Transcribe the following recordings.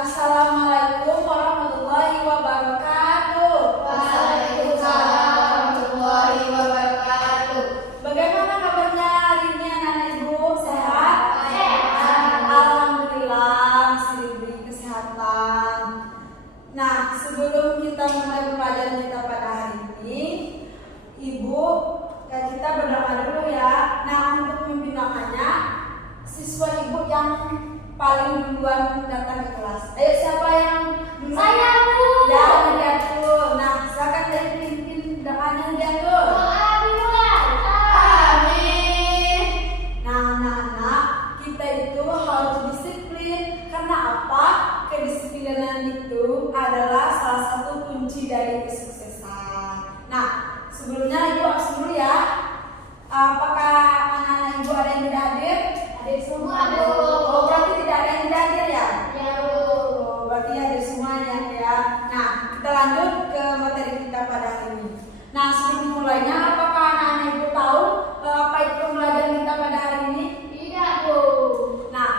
Assalamualaikum warahmatullahi wabarakatuh. Waalaikumsalam warahmatullahi wabarakatuh. Bagaimana kabarnya hari ini anak-anak ibu? Sehat? Sehat. Alhamdulillah, masih diberi kesehatan. Nah, sebelum kita mulai pembelajaran kita pada hari ini, ibu kita berdoa dulu ya. Nah, untuk membinakannya, siswa ibu yang paling duluan datang ke kelas. Ayo, siapa yang duluan? Saya, Bu. Ya, diatur. Nah, silakan dari pimpin doanya diatur. Doa dimulai. Amin. Nah, anak-anak, kita itu harus disiplin. Karena apa? Kedisiplinan itu adalah salah satu kunci dari kesuksesan. Nah, sebelumnya ibu absen dulu ya. Apakah anak-anak ibu ada yang tidak hadir? Hadir semua, Bu. Oh, berarti tidak ada yang tidak hadir ya? Ya, Bu. Oh, berarti hadir semuanya ya. Nah, kita lanjut ke materi kita pada hari ini. Nah, sebelum mulainya, apakah anak-anak ibu tahu apa itu pembelajaran kita pada hari ini? Tidak, Bu. Nah,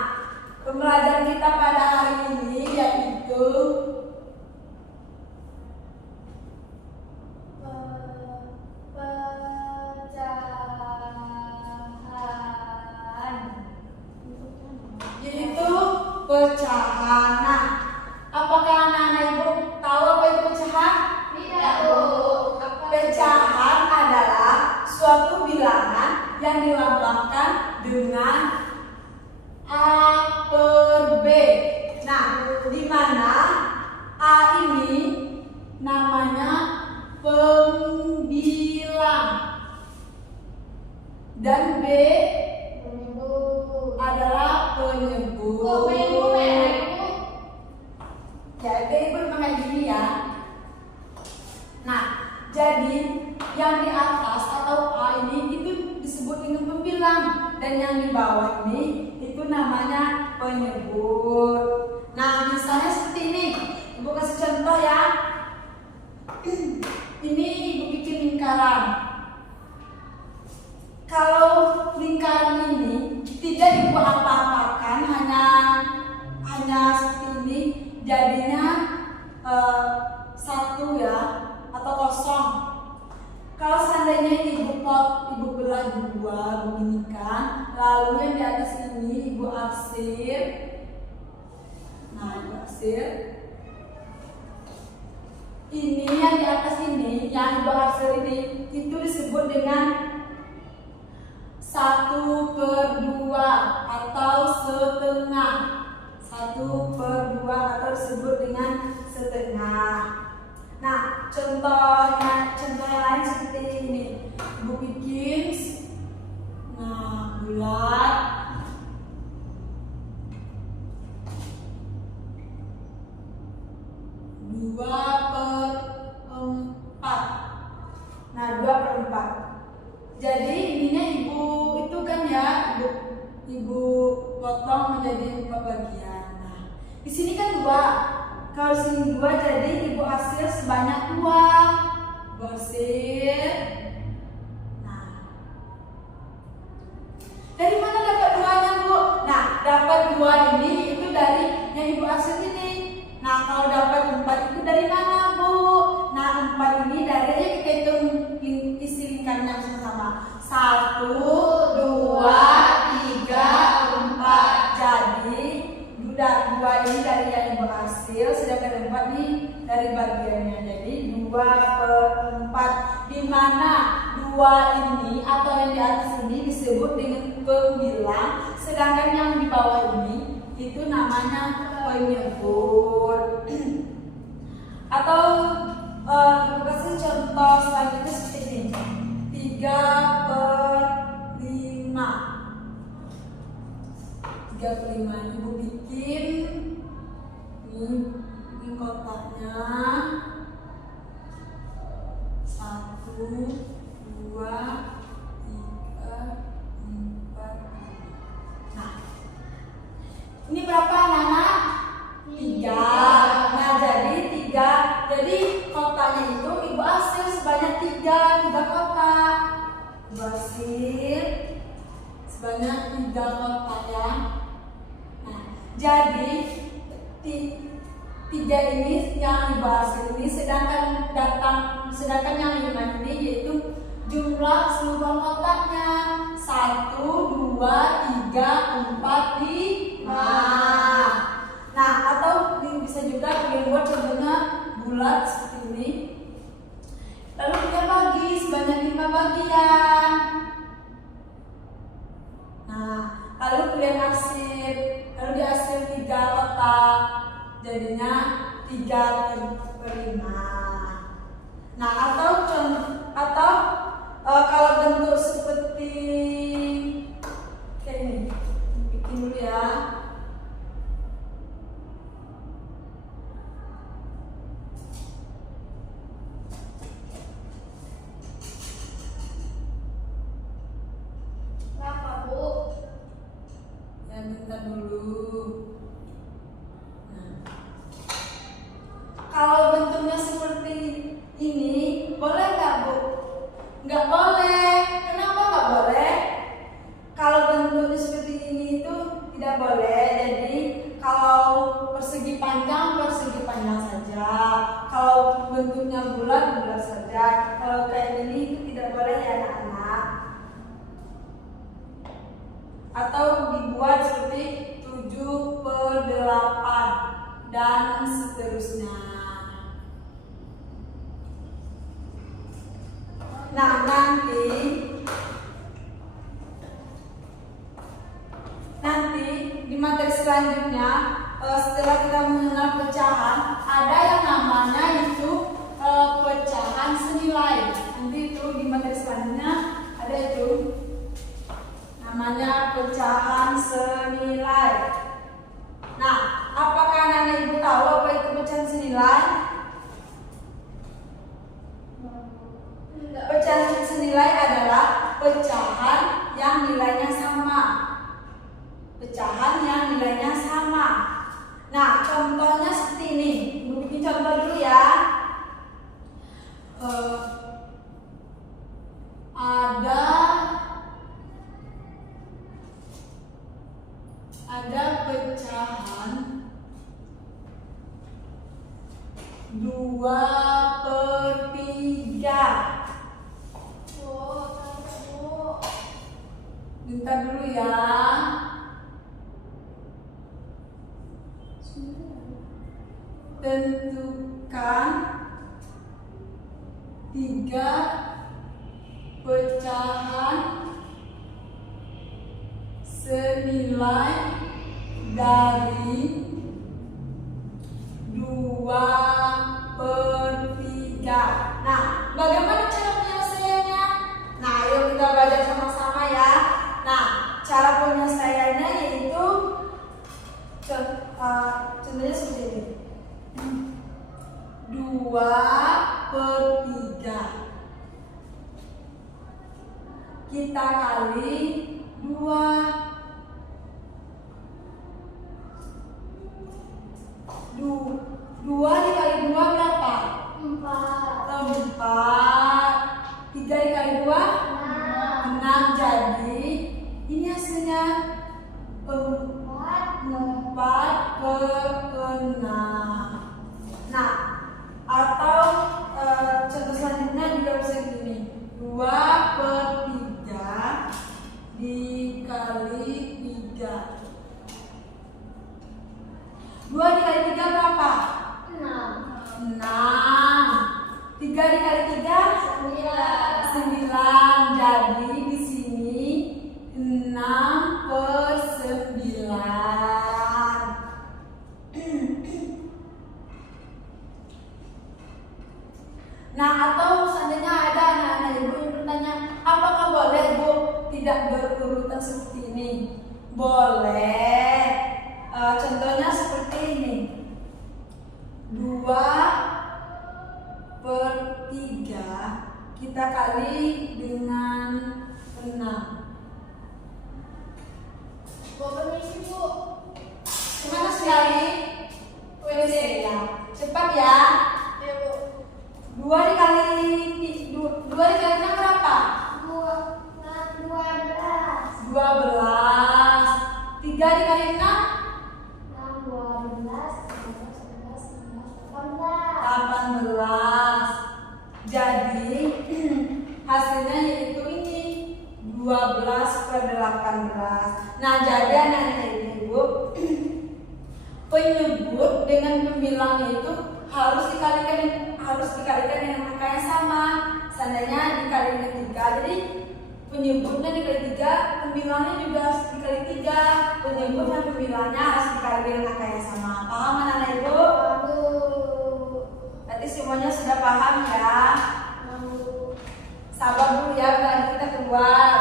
pembelajaran kita pada hari ini yaitu pecahan. Nah, apakah anak-anak ibu tahu apa itu pecahan? Tidak, Bu. Pecahan adalah suatu bilangan yang dilambangkan dengan A per B. Nah, di mana A ini namanya pembilang dan B Menyebut. adalah penyebut. Oh, Bu. Ya, ibu memang kayak gini ya. Nah, jadi yang di atas atau A ini itu disebut dengan pembilang dan yang di bawah ini itu namanya penyebut. Nah, misalnya seperti ini. Ibu kasih contoh ya. Ini ibu bikin lingkaran. Kalau lingkaran ini tidak ibu apa-apakan, hanya seperti ini, jadinya satu ya atau kosong. Kalau seandainya ibu belah dua begini kan, lalu yang di atas ini ibu arsir. Nah, ibu arsir. Ini yang di atas ini, yang ibu arsir ini itu disebut dengan 1/2 atau setengah. 1/2 atau disebut dengan setengah. Nah, contoh yang lain seperti ini. Ibu bikin bulat. Dua per empat. Nah, 2/4. Jadi ininya ibu itu kan ya, ibu potong menjadi 4 bagian. Nah, di sini kan 2. Kalau sini 2, jadi ibu hasil sebanyak 2. Ibu hasil. Nah, dari mana dapat 2-nya, Bu? Nah, dapat 2 ini itu dari yang ibu hasil ini. Nah, kalau dapat 4 itu dari mana, Bu? Nah, 4 ini dari kita hitung isi lingkarnya sama-sama. 1, 2, 3, 4. Jadi 2 ini dari yang ibu hasil, sedangkan 4 ini dari bagiannya. Jadi 2/4. Di mana 2 ini atau yang di atas ini disebut dengan pembilang, sedangkan yang di bawah ini itu namanya penyebut. Atau kasih contoh selanjutnya seperti ini. 3/5. 3/5 ibu bikin ini kotaknya 1, 2, 3, 4. Nah, ini berapa anak-anak? 3. Nah, jadi 3. Jadi kotaknya itu ibu hasil sebanyak 3 kotak. Ibu hasil sebanyak 3 kotak ya. Nah, jadi tiga ini yang dibahas ini, sedangkan yang 5 ini yaitu jumlah seluruh kotaknya 1, 2, 3, 4, 5. Nah, atau bisa juga kalian buat contohnya bulat seperti ini. Lalu kita bagi sebanyak 5 bagian. Nah, lalu kalian arsip. Lalu diarsip 3 kotak. Jadinya 3/5. Nah, atau kalau bentuk seperti kayak ini, bikin dulu ya. Berapa, Bu? Ya, bentar dulu. Nah, kalau bentuknya seperti ini, boleh nggak, Bu? Nggak boleh. Kenapa nggak boleh? Kalau bentuknya seperti ini itu tidak boleh. Jadi kalau persegi panjang saja. Kalau bentuknya bulat saja. Kalau kayak gini itu tidak boleh ya anak-anak. Atau dibuat seperti 7/8 dan seterusnya. Nah, nanti di materi selanjutnya, setelah kita mengenal pecahan, ada yang namanya itu pecahan senilai. Nanti itu di materi selanjutnya ada itu namanya pecahan senilai. Nah, apakah anak ibu tahu apa itu pecahan senilai? Pecahan senilai adalah pecahan yang nilainya sama. Pecahan yang nilainya sama. Nah, contohnya seperti ini. Ibu bikin contoh dulu ya. Ada pecahan 2/3. Bentar dulu ya. Tentukan 3 pecahan senilai dari 2/3. Nah, bagaimana cara penyelesaiannya? Nah, ayo kita belajar sama-sama ya. Nah, cara penyelesaiannya yaitu contohnya seperti ini. 2/3 kita kali 2. 2 dikali 2 berapa? 4. 3 dikali 2? 6. Jadi ini hasilnya 4/6. Nah, atau contoh selanjutnya juga bisa gini. 2/3 dikali 3. 2 dikali 3 berapa? 6. 3 dikali 3? 9. Jadi di sini 6/9. Nah, atau seandainya ada anak-anak ibu yang bertanya, apakah boleh, Bu, tidak berurutan seperti ini? Boleh. Contohnya seperti ini. 2/3 kita kali dengan 6. Permisi, Bu. Gimana sekali? WC ya. Cepat ya. Ya, Bu. 2 dikali 6 berapa? 12. 3 dikali 6? 12. Jadi hasilnya yaitu ini 12/18. Nah, jadi anak-anak ibu, penyebut dengan pembilangnya itu harus dikalikan dengan angka yang sama. Seandainya dikali dengan 3, jadi penyebutnya dikali 3, pembilangnya juga harus dikali 3. Penyebut dan pembilangnya harus dikali dengan angka yang sama. Paham anak-anak ibu? Berarti semuanya sudah paham ya? Sabar dulu ya, nanti kita keluar.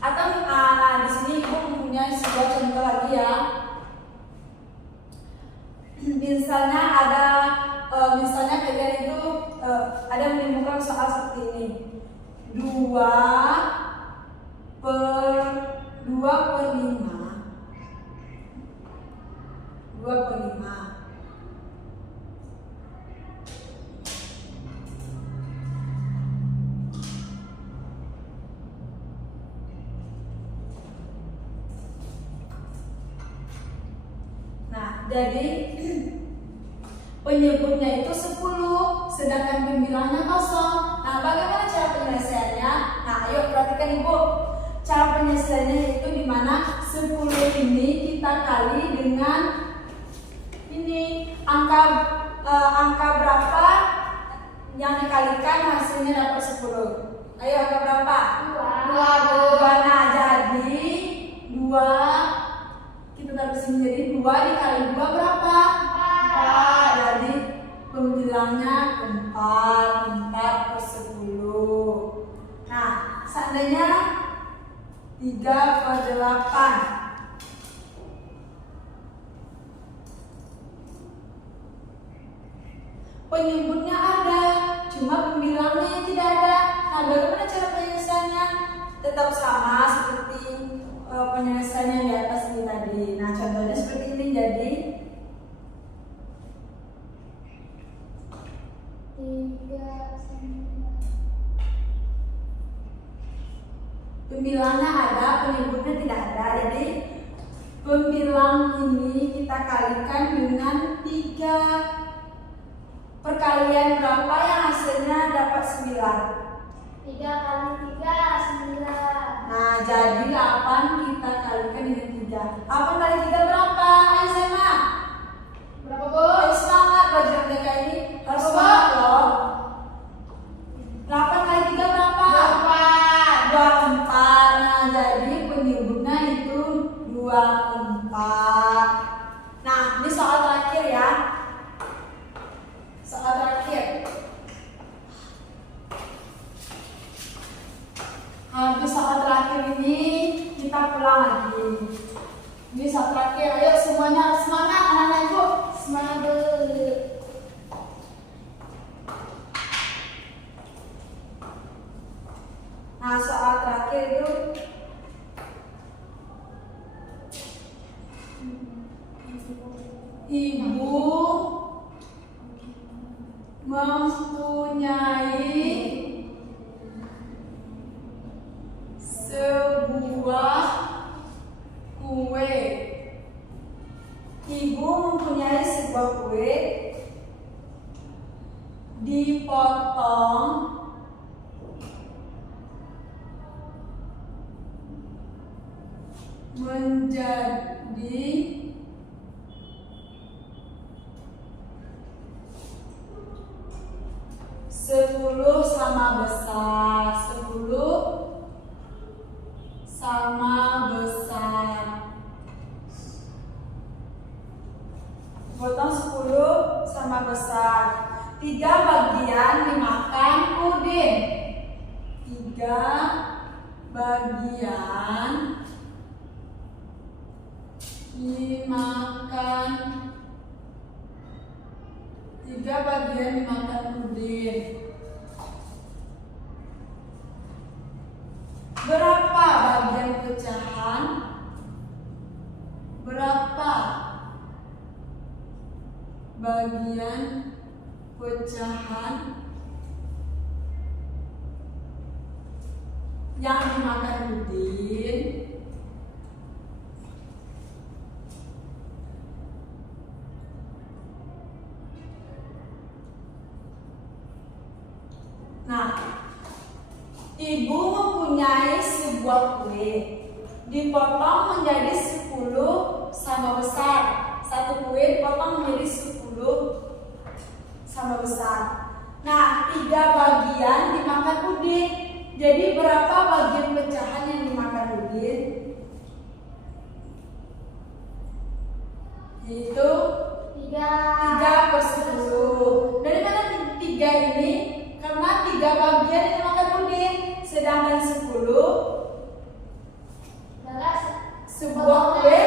Atau di sini ibu mempunyai sebuah contoh lagi ya. Misalnya kalian itu ada menemukan soal seperti ini. 2/5. Nah, jadi penyebutnya itu 10, sedangkan pembilangnya 0. Nah, bagaimana cara penyelesaiannya? Nah, ayo perhatikan ibu. Cara penyelesaiannya itu di mana 10 ini kita kali dengan ini angka berapa yang dikalikan hasilnya dapat 10. Ayo, angka berapa? 2. Nah, jadi 2 kita taruh sini, jadi 2 dikali 2 berapa? 4. Jadi pembilangnya 4/10. Nah, seandainya 3/8. Penyebutnya ada, cuma pembilangnya yang tidak ada. Nah, bagaimana cara penyelesaiannya? Tetap sama seperti penyelesaian yang di atas ini tadi. Nah, contohnya seperti ini. Jadi 3 pembilangnya ada, penyebutnya tidak ada. Jadi pembilang ini kita kalikan dengan 3. Perkalian berapa yang hasilnya dapat 9? 3 kali 3 9. Nah, jadi 8 kita kalikan dengan 3. 8 kali 3 berapa? Ayo Sema. Berapa, Bu? Ayo semangat, belajar mereka ini harus semangat loh. 8 kali 3 berapa? 24. Nah, jadi penyebutnya itu 24. Nah, ini soal terakhir ya. Soal terakhir. Habis soal terakhir ini kita pulang lagi. Ini soal terakhir. Ayo semuanya harus semangat anak-anak ibu. Semangat, Bu. Nah, soal terakhir itu ibu mempunyai sebuah kue. Ibu mempunyai sebuah kue dipotong menjadi 10 sama besar. 10 sama besar. Potong 10 sama besar. 3 bagian dimakan Udin. 3 bagian dimakan. 3 bagian dimakan Udin. Berapa bagian pecahan? Berapa bagian pecahan yang dimakan Udin? Ibu mempunyai sebuah kue. Dipotong menjadi 10 sama besar. Satu kue dipotong menjadi 10 sama besar. Nah, 3 bagian dimakan Udin. Jadi berapa bagian pecahan yang dimakan Udin? Yaitu 3/10. Dari mana 3 ini? Karena 3 bagian yang dimakan Udin. Sedangkan 10 sebuah kue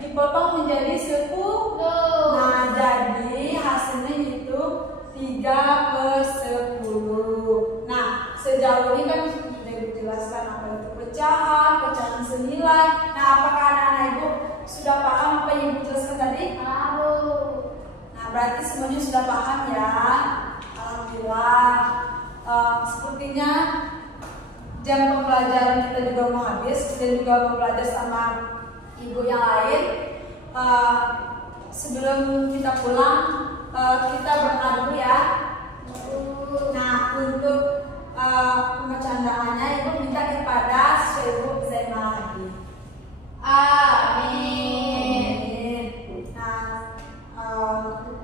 dipotong menjadi 10. Nah, jadi hasilnya itu 3/10. Nah, sejauh ini kan sudah dijelaskan apa itu pecahan, pecahan senilai. Nah, apakah anak-anak ibu sudah paham apa yang ibu jelaskan tadi? Nah, berarti semuanya sudah paham ya. Alhamdulillah. Sepertinya jam pembelajaran kita juga mau habis dan juga mau belajar sama ibu yang lain. Sebelum kita pulang, kita beradu ya. Nah, untuk pemecandaannya ibu minta kepada Ibu Zainal lagi. Amin. Nah,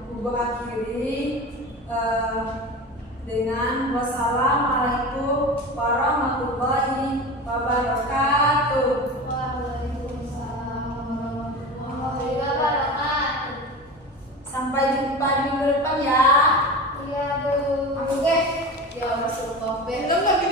ibu akhiri dengan wassalamualaikum warahmatullahi wabarakatuh. Sampai jumpa di minggu depan ya. Iya, Bu. Oke. Ya, masuk. Belum lagi